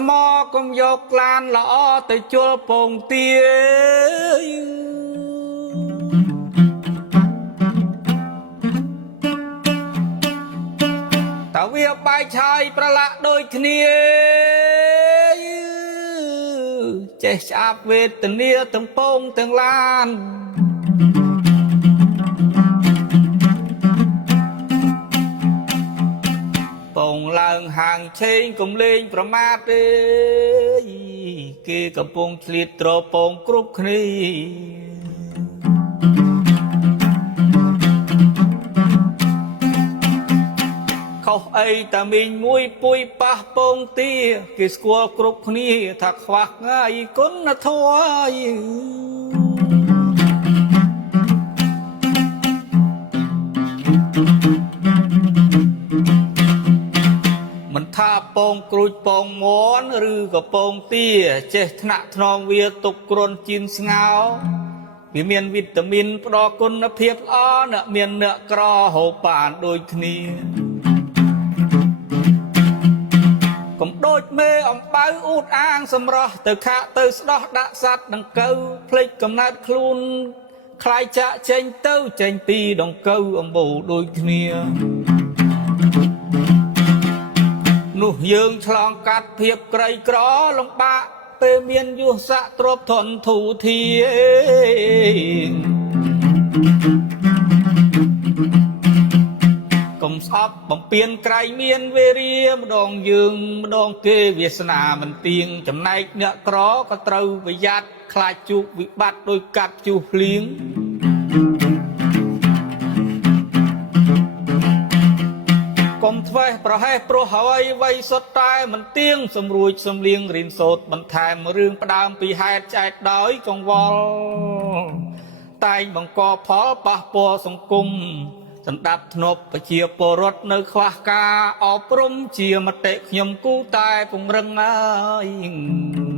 ថ្មកុំយកក្លានល្អទៅជល់ពងទាតើវាបែកឆាយប្រឡាក់ដូចគ្នាចេះឆ្អាបវេទនាទាំងពងទាំងឡានពងឡើងហាងឆេងកុំលេងប្រមាថទេគេកំពុងឆ្លៀតត្រពងគ្រប់គ្នាខុសអីតាមីងមួយពុយប៉ះពងទាគេស្គាល់គ្រប់គ្នាថាខ្វះងាយគុណធម៌មិនថាពងក្រូចពងមាន់ឬក៏ពងទាចេះថ្នាក់ថ្នមវាទុកគ្រុនជៀនស្ងោវាមានវីតាមីនផ្ដល់គុណភាពល្អអ្នកមានអ្នកក្រហូបបានដូចគ្នាកុំដូចមេអំបៅអ៊ូតអាងសម្រស់ទៅខាក់ទៅស្ដោះដាក់សัตว์ដង្កូវភ្លេចកំណើតខ្លួនខ្លាយចាក់ចេញទៅចេញពីដង្កូវអំបូរដូចគ្នានោះយើងឆ្លងកាត់ភាពក្រីក្រលំបាកពេលមានយុស័កទ្រពធនធូធាកុំស្អប់បំពេញក្រៃមានវេរាម្ដងយើងម្ដងគេវាសនាមិនទៀងចំណែកអ្នកក្រក៏ត្រូវប្រយ័ត្នខ្លាចជួបវិបត្តិដោយកាត់ជុះភ្លៀងកុំធ្វេសប្រហែសព្រោះហើយអ្វីសុទ្ធតែមិនទៀងសម្រួចសំលៀងរៀនសូត្របន្ថែមរឿងផ្ដើមពីហេតុចែកដោយកង្វល់តែងបង្កផលប៉ះពាល់សង្គមសណ្ដាប់ធ្នាប់ប្រជាពលរដ្ឋនៅខ្វះការអប់រំជាមតិខ្ញុំគូតែពង្រឹងហើយ